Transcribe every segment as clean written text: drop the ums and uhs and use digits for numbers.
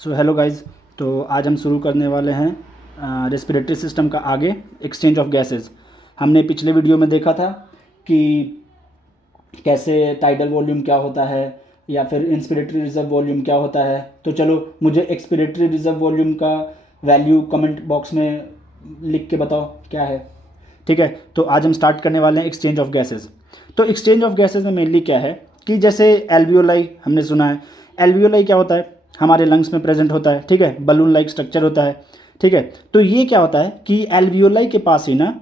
So hello guys. तो आज हम शुरू करने वाले हैं रेस्पिरेटरी सिस्टम का आगे एक्सचेंज ऑफ गैसेस। हमने पिछले वीडियो में देखा था कि कैसे टाइडल वॉल्यूम क्या होता है या फिर इंस्पिरेटरी रिजर्व वॉल्यूम क्या होता है। तो चलो मुझे एक्सपिरेटरी रिजर्व वॉल्यूम का वैल्यू कमेंट बॉक्स में लिख के बताओ क्या है। ठीक है, तो आज हम स्टार्ट करने वाले हैं एक्सचेंज ऑफ गैसेस। तो एक्सचेंज ऑफ गैसेस में मेनली क्या है कि जैसे एल्वियोलाई हमने सुना है। एल्वियोलाई क्या होता है, हमारे लंग्स में प्रेजेंट होता है। ठीक है, बलून लाइक स्ट्रक्चर होता है। ठीक है, तो ये क्या होता है कि एल्वियोलाई के पास ही ना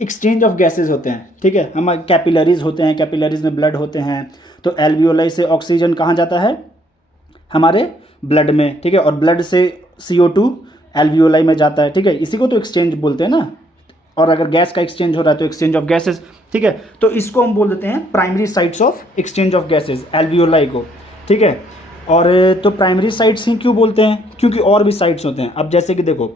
एक्सचेंज ऑफ गैसेस होते हैं। ठीक है, हम कैपिलरीज होते हैं, कैपिलरीज में ब्लड होते हैं। तो एल्वियोलाई से ऑक्सीजन कहाँ जाता है, हमारे ब्लड में। ठीक है, और ब्लड से CO2 एल्वियोलाई में जाता है। ठीक है, इसी को तो एक्सचेंज बोलते हैं ना। और अगर गैस का एक्सचेंज हो रहा है तो एक्सचेंज ऑफ गैसेस। ठीक है, तो इसको हम बोल देते हैं primary sites of exchange of gases, alveoli को। ठीक है, और तो प्राइमरी साइट्स ही क्यों बोलते हैं, क्योंकि और भी साइट्स होते हैं। अब जैसे कि देखो,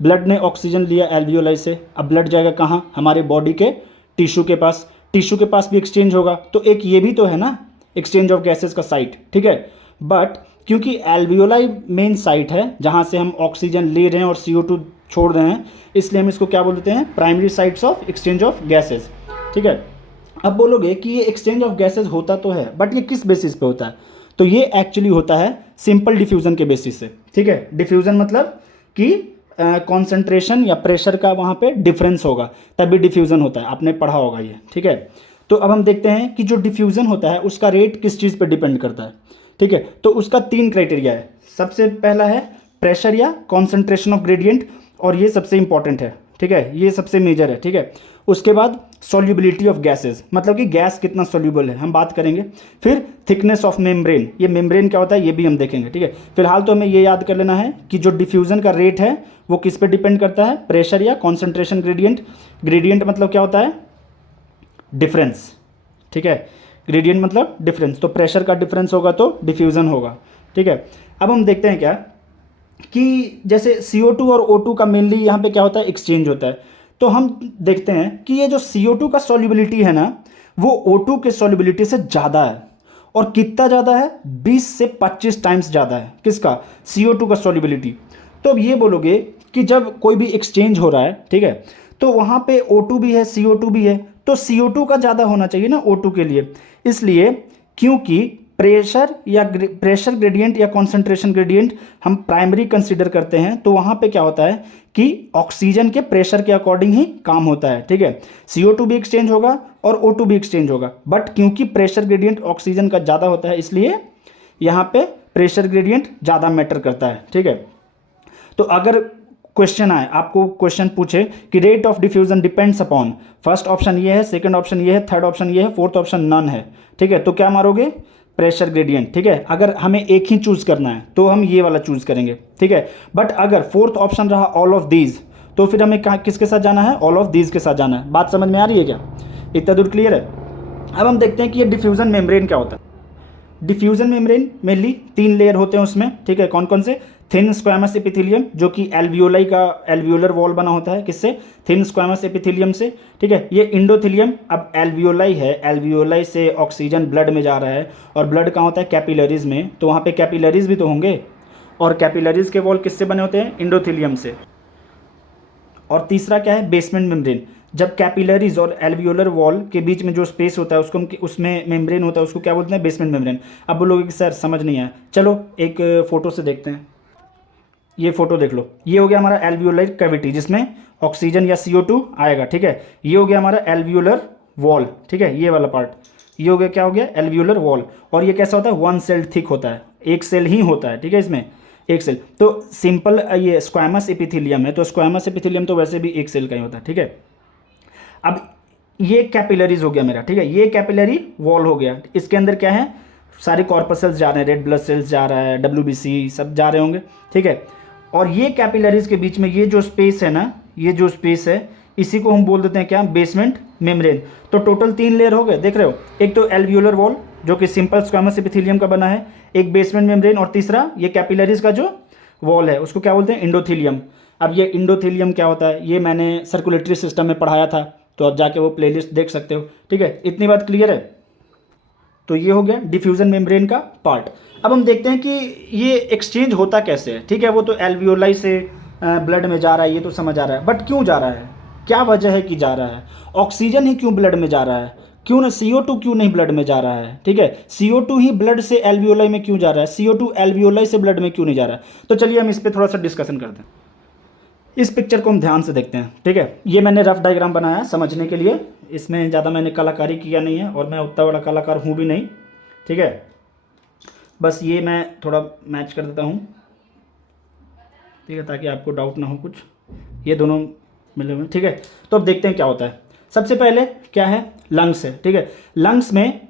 ब्लड ने ऑक्सीजन लिया एल्वियोलाई से, अब ब्लड जाएगा कहाँ, हमारे बॉडी के टिश्यू के पास। टिश्यू के पास भी एक्सचेंज होगा, तो एक ये भी तो है ना एक्सचेंज ऑफ गैसेस का साइट। ठीक है, बट क्योंकि एल्वियोलाई मेन साइट है जहाँ से हम ऑक्सीजन ले रहे हैं और CO2 छोड़ रहे हैं, इसलिए हम इसको क्या बोल देते हैं, primary sites of exchange of gases. ठीक है, अब बोलोगे कि ये एक्सचेंज ऑफ गैसेस होता तो है, बट ये किस बेसिस पे होता है। तो ये एक्चुअली होता है सिंपल डिफ्यूज़न के बेसिस से। ठीक है, डिफ्यूज़न मतलब कि कॉन्सेंट्रेशन या प्रेशर का वहाँ पे डिफरेंस होगा, तभी डिफ्यूज़न होता है। आपने पढ़ा होगा ये। ठीक है, तो अब हम देखते हैं कि जो डिफ्यूज़न होता है उसका रेट किस चीज़ पे डिपेंड करता है। ठीक है, तो उसका 3 क्राइटेरिया है। सबसे पहला है प्रेशर या कॉन्सेंट्रेशन ऑफ ग्रेडियंट, और ये सबसे इंपॉर्टेंट है। ठीक है, ये सबसे मेजर है। ठीक है, उसके बाद सॉल्युबिलिटी ऑफ गैसेस, मतलब कि गैस कितना सॉल्युबल है, हम बात करेंगे। फिर थिकनेस ऑफ मेम्ब्रेन, ये मेम्ब्रेन क्या होता है ये भी हम देखेंगे। ठीक है, फिलहाल तो हमें ये याद कर लेना है कि जो डिफ्यूज़न का रेट है वो किस पे डिपेंड करता है, प्रेशर या कॉन्सेंट्रेशन ग्रेडियंट। ग्रेडियंट मतलब क्या होता है, डिफरेंस। ठीक है, ग्रेडियंट मतलब डिफरेंस, तो प्रेशर का डिफरेंस होगा तो डिफ्यूज़न होगा। ठीक है, अब हम देखते हैं क्या कि जैसे CO2 और O2 का मेनली यहाँ पे क्या होता है, एक्सचेंज होता है। तो हम देखते हैं कि ये जो CO2 का सॉल्युबिलिटी है ना, वो O2 के सॉल्युबिलिटी से ज़्यादा है। और कितना ज़्यादा है, 20 से 25 टाइम्स ज़्यादा है। किसका, CO2 का सॉल्युबिलिटी। तो अब ये बोलोगे कि जब कोई भी एक्सचेंज हो रहा है, ठीक है, तो वहाँ पे O2 भी है, CO2 भी है, तो CO2 का ज़्यादा होना चाहिए ना O2 के लिए। इसलिए क्योंकि प्रेशर ग्रेडियंट या कॉन्सेंट्रेशन ग्रेडियंट हम प्राइमरी कंसीडर करते हैं, तो वहाँ पे क्या होता है कि ऑक्सीजन के प्रेशर के अकॉर्डिंग ही काम होता है। ठीक है, CO2 भी एक्सचेंज होगा और O2 भी एक्सचेंज होगा, बट क्योंकि प्रेशर ग्रेडियंट ऑक्सीजन का ज़्यादा होता है, इसलिए यहाँ पे प्रेशर ग्रेडियंट ज़्यादा मैटर करता है। ठीक है, तो अगर क्वेश्चन आए, आपको क्वेश्चन पूछे कि rate of diffusion depends upon, first option ये है, सेकंड ऑप्शन ये है, थर्ड ऑप्शन ये है, फोर्थ ऑप्शन नन है। ठीक है, तो क्या मारोगे, प्रेशर ग्रेडियंट। ठीक है, अगर हमें एक ही चूज करना है तो हम ये वाला चूज करेंगे। ठीक है, बट अगर फोर्थ ऑप्शन रहा ऑल ऑफ दीज, तो फिर हमें किसके साथ जाना है, ऑल ऑफ दीज के साथ जाना है। बात समझ में आ रही है क्या, इतना दूर क्लियर है। अब हम देखते हैं कि ये डिफ्यूजन मेम्ब्रेन क्या होता है। डिफ्यूजन मेम्ब्रेन मेनली 3 लेयर होते हैं उसमें। ठीक है, कौन कौन से, थिन स्क्वैमस एपिथेलियम, जो कि एल्वियोलाई का एल्वियोलर वॉल बना होता है, किससे, थिन स्क्वैमस एपिथेलियम से। ठीक है, ये इंडोथेलियम, अब एल्वियोलाई है, एल्वियोलाई से ऑक्सीजन ब्लड में जा रहा है, और ब्लड कहाँ होता है, कैपिलरीज में, तो वहाँ पे कैपिलरीज भी तो होंगे, और कैपिलरीज के वॉल किससे बने होते हैं, इंडोथेलियम से। और तीसरा क्या है, बेसमेंट मेम्ब्रेन, जब कैपिलरीज और एल्वियोलर वॉल के बीच में जो स्पेस होता है उसको उसमें मेम्ब्रेन होता है, उसको क्या बोलते हैं, बेसमेंट मेम्ब्रेन। अब बोलोगे कि सर समझ नहीं आया, चलो एक फोटो से देखते हैं। ये फोटो देख लो, ये हो गया हमारा एल्वियोलर कैविटी जिसमें ऑक्सीजन या CO2 आएगा। ठीक है, ये हो गया हमारा एल्वियोलर वॉल। ठीक है, ये वाला पार्ट, ये हो गया, क्या हो गया, एल्वियोलर वॉल। और ये कैसा होता है, 1 सेल थिक होता है, एक सेल ही होता है। ठीक है, इसमें एक सेल, तो सिंपल ये स्क्वैमस एपिथेलियम है, तो स्क्वैमस एपिथेलियम तो वैसे भी एक सेल का ही होता है। ठीक है, अब ये कैपिलरीज हो गया मेरा। ठीक है, ये कैपिलरी वॉल हो गया, इसके अंदर क्या है, सारे कॉर्पसल्स जा रहे हैं, रेड ब्लड सेल्स जा रहा है, WBC सब जा रहे होंगे। ठीक है, और ये कैपिलरीज के बीच में ये जो स्पेस है ना, ये जो स्पेस है, इसी को हम बोल देते हैं क्या, बेसमेंट मेम्ब्रेन। तो टोटल 3 लेयर हो गए, देख रहे हो, एक तो एल्वियोलर वॉल जो कि सिंपल स्क्वैमस एपिथेलियम का बना है, एक बेसमेंट मेम्ब्रेन, और तीसरा ये कैपिलरीज का जो वॉल है उसको क्या बोलते हैं, इंडोथेलियम। अब ये इंडोथेलियम क्या होता है, ये मैंने सर्कुलेटरी सिस्टम में पढ़ाया था, तो अब जाके वो प्लेलिस्ट देख सकते हो। ठीक है, इतनी बात क्लियर है। तो ये हो गया डिफ्यूजन मेम्ब्रेन का पार्ट। अब हम देखते हैं कि ये एक्सचेंज होता कैसे है। ठीक है, वो तो एल्वियोलाई से ब्लड में जा रहा है, ये तो समझ आ रहा है, बट क्यों जा रहा है, क्या वजह है कि जा रहा है? ऑक्सीजन ही क्यों ब्लड में जा रहा है, क्यों ना CO2 क्यों नहीं ब्लड में जा रहा है? ठीक है, CO2 ही ब्लड से एल्वियोलाई में क्यों जा रहा है, CO2 एल्वियोलाई से ब्लड में क्यों नहीं जा रहा है? तो चलिए हम इस पर थोड़ा सा डिस्कशन करते हैं। इस पिक्चर को हम ध्यान से देखते हैं। ठीक है, ये मैंने रफ डायग्राम बनाया है समझने के लिए, इसमें ज़्यादा मैंने कलाकारी किया नहीं है और मैं उतना बड़ा कलाकार हूँ भी नहीं। ठीक है, बस ये मैं थोड़ा मैच कर देता हूँ, ठीक है, ताकि आपको डाउट ना हो कुछ। ये दोनों मिले हुए हैं। ठीक है, तो अब देखते हैं क्या होता है। सबसे पहले क्या है, लंग्स है। ठीक है, लंग्स में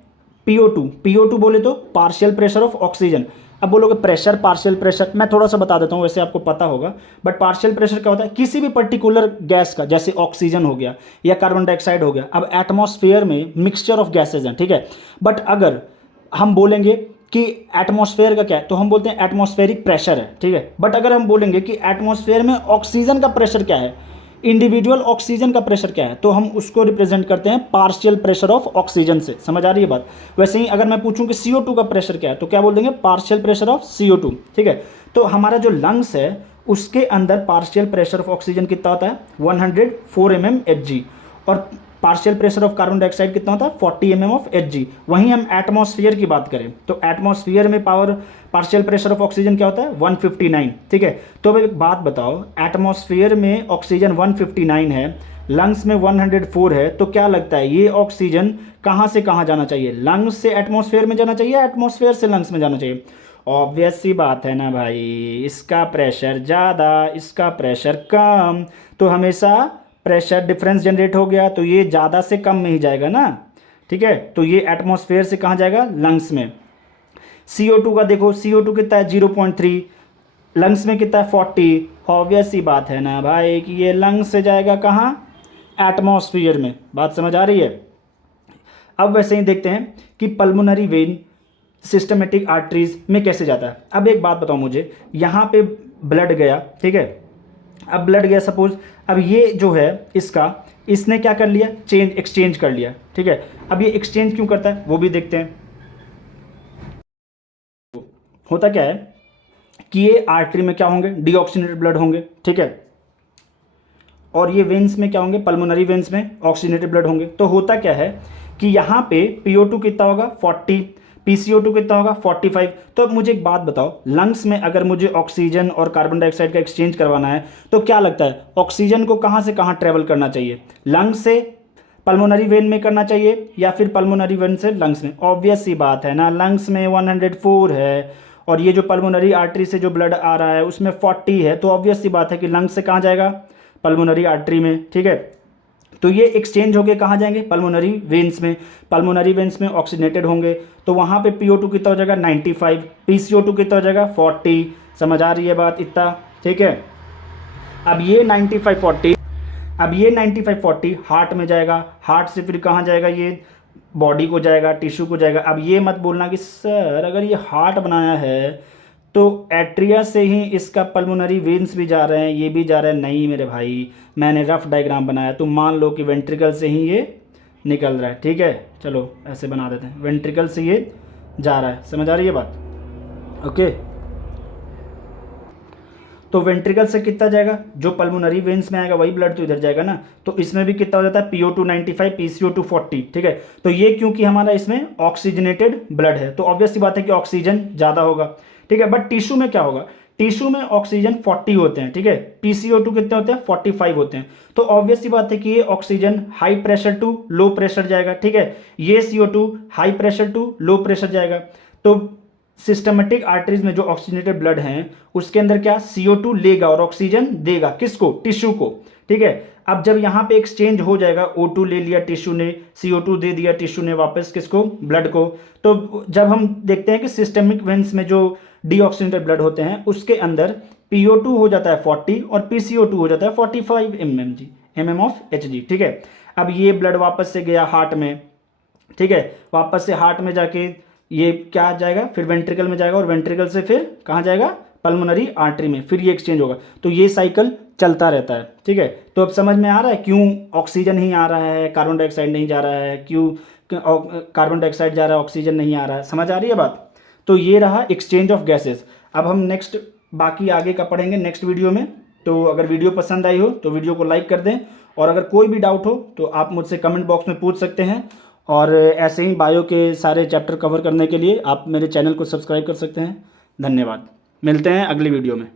PO2 बोले तो पार्शियल प्रेशर ऑफ ऑक्सीजन। अब बोलोगे प्रेशर, पार्शियल प्रेशर, मैं थोड़ा सा बता देता हूँ, वैसे आपको पता होगा, बट पार्शियल प्रेशर क्या होता है, किसी भी पर्टिकुलर गैस का, जैसे ऑक्सीजन हो गया या कार्बन डाइऑक्साइड हो गया। अब एटमॉस्फेयर में मिक्सचर ऑफ गैसेज हैं। ठीक है, बट अगर हम बोलेंगे कि एटमॉस्फेयर का क्या है, तो हम बोलते हैं एटमॉस्फेरिक प्रेशर है। ठीक है, बट अगर हम बोलेंगे कि एटमॉस्फेयर में ऑक्सीजन का प्रेशर क्या है, इंडिविजुअल ऑक्सीजन का प्रेशर क्या है, तो हम उसको रिप्रेजेंट करते हैं पार्शियल प्रेशर ऑफ ऑक्सीजन से। समझ आ रही है बात? वैसे ही अगर मैं पूछूं कि CO2 का प्रेशर क्या है, तो क्या बोल देंगे, पार्शियल प्रेशर ऑफ CO2। ठीक है, तो हमारा जो लंग्स है उसके अंदर पार्शियल प्रेशर ऑफ ऑक्सीजन कितना होता है, 104 mmHg, और partial pressure of carbon dioxide कितना होता है, 40 mmHg। वहीं हम एटमॉस्फेयर की बात करें तो एटमॉस्फेयर में पार्शियल प्रेशर ऑफ ऑक्सीजन क्या होता है, 159। ठीक है, तो अब एक बात बताओ, एटमॉस्फेयर में ऑक्सीजन 159 है, लंग्स में 104 है, तो क्या लगता है ये ऑक्सीजन कहाँ से कहाँ जाना चाहिए, लंग्स से एटमॉस्फेयर में जाना चाहिए, एटमॉस्फेयर से लंग्स में जाना चाहिए? ऑब्वियस सी बात है ना भाई, इसका प्रेशर ज़्यादा, इसका प्रेशर कम, तो हमेशा प्रेशर डिफरेंस जनरेट हो गया, तो ये ज़्यादा से कम में ही जाएगा ना। ठीक है, तो ये एटमॉस्फेयर से कहाँ जाएगा, लंग्स में। CO2 का देखो, CO2 कितना है, 0.3, लंग्स में कितना है, 40। ऑब्वियस सी बात है ना भाई कि ये लंग्स से जाएगा कहाँ, एटमॉस्फेयर में। बात समझ आ रही है? अब वैसे ही देखते हैं कि पल्मोनरी वेन सिस्टमेटिक आर्टरीज में कैसे जाता है। अब एक बात बताओ मुझे, यहाँ पे ब्लड गया, ठीक है, अब ब्लड गया सपोज, अब ये जो है इसने क्या कर लिया, एक्सचेंज कर लिया। ठीक है, अब ये एक्सचेंज क्यों करता है वो भी देखते हैं। होता क्या है कि ये आर्टरी में क्या होंगे, डीऑक्सीनेटेड ब्लड होंगे। ठीक है, और ये वेन्स में क्या होंगे, पल्मोनरी वेन्स में ऑक्सीनेटेड ब्लड होंगे। तो होता क्या है कि यहाँ पे PO2 कितना होगा, 40, PCO2 कितना होगा, 45। तो अब मुझे एक बात बताओ, लंग्स में अगर मुझे ऑक्सीजन और कार्बन डाइऑक्साइड का एक्सचेंज करवाना है, तो क्या लगता है ऑक्सीजन को कहाँ से कहाँ ट्रेवल करना चाहिए, लंग्स से पल्मोनरी वेन में करना चाहिए या फिर पल्मोनरी वेन से लंग्स में? ऑब्वियस सी बात है ना, लंग्स में 104 है और ये जो पल्मोनरी आर्टरी से जो ब्लड आ रहा है उसमें 40 है, तो ऑब्वियस सी बात है कि लंग्स से कहाँ जाएगा, पल्मोनरी आर्टरी में। ठीक है, तो ये एक्सचेंज होके कहाँ जाएंगे, पल्मोनरी वेन्स में। पल्मोनरी वेन्स में ऑक्सीनेटेड होंगे तो वहाँ पे PO2 कितना हो जाएगा, 95, PCO2 कितना हो जाएगा, 40। समझ आ रही है बात इतना? ठीक है, अब ये 95 40 हार्ट में जाएगा, हार्ट से फिर कहाँ जाएगा, ये बॉडी को जाएगा, टिश्यू को जाएगा। अब ये मत बोलना कि सर अगर ये हार्ट बनाया है तो एट्रिया से ही इसका पल्मोनरी वेन्स भी जा रहे हैं, ये भी जा रहे हैं। नहीं मेरे भाई, मैंने रफ डायग्राम बनाया, तुम मान लो कि वेंट्रिकल से ही ये निकल रहा है। ठीक है, चलो ऐसे बना देते हैं, वेंट्रिकल से ये जा रहा है। समझ आ रही है बात? ओके, तो वेंट्रिकल से कितना जाएगा, जो पल्मोनरी वेन्स में आएगा वही ब्लड तो इधर जाएगा ना, तो इसमें भी कितना हो जाता है, PO2 95, PCO2 40। ठीक है, तो ये क्योंकि हमारा इसमें ऑक्सीजनेटेड ब्लड है, तो ऑब्वियस सी बात है कि ऑक्सीजन ज़्यादा होगा। ठीक है, बट टिश्यू में क्या होगा, टिश्यू में ऑक्सीजन 40 होते हैं। ठीक है, PCO2 कितने होते हैं, 45 होते हैं, तो ऑब्वियस सी बात है कि ये oxygen high pressure to low pressure जाएगा। ठीक है, ये CO2 high pressure to low pressure जाएगा। तो सिस्टमेटिक आर्टरीज में जो ऑक्सीजनेटेड ब्लड हैं उसके अंदर क्या, CO2 लेगा और ऑक्सीजन देगा, किसको, टिश्यू को। ठीक है, अब जब यहाँ पे एक्सचेंज हो जाएगा, O2 ले लिया टिश्यू ने, CO2 दे दिया टिश्यू ने वापस किसको, ब्लड को। तो जब हम देखते हैं कि सिस्टमिक वेन्स में जो डीऑक्सीनेटेड ब्लड होते हैं उसके अंदर PO2 हो जाता है 40 और PCO2 हो जाता है 45 mmHg। ठीक है, अब ये ब्लड वापस से गया हार्ट में। ठीक है, वापस से हार्ट में जाके ये क्या जाएगा, फिर वेंट्रिकल में जाएगा और वेंट्रिकल से फिर कहाँ जाएगा, पल्मोनरी आर्टरी में, फिर ये एक्सचेंज होगा। तो ये साइकिल चलता रहता है। ठीक है, तो अब समझ में आ रहा है क्यों ऑक्सीजन ही आ रहा है, कार्बन डाइऑक्साइड नहीं जा रहा है, क्यों कार्बन डाइऑक्साइड जा रहा है, ऑक्सीजन नहीं आ रहा है। समझ आ रही है बात? तो ये रहा एक्सचेंज ऑफ गैसेस। अब हम नेक्स्ट बाकी आगे का पढ़ेंगे नेक्स्ट वीडियो में। तो अगर वीडियो पसंद आई हो तो वीडियो को लाइक कर दें, और अगर कोई भी डाउट हो तो आप मुझसे कमेंट बॉक्स में पूछ सकते हैं। और ऐसे ही बायो के सारे चैप्टर कवर करने के लिए आप मेरे चैनल को सब्सक्राइब कर सकते हैं। धन्यवाद, मिलते हैं अगली वीडियो में।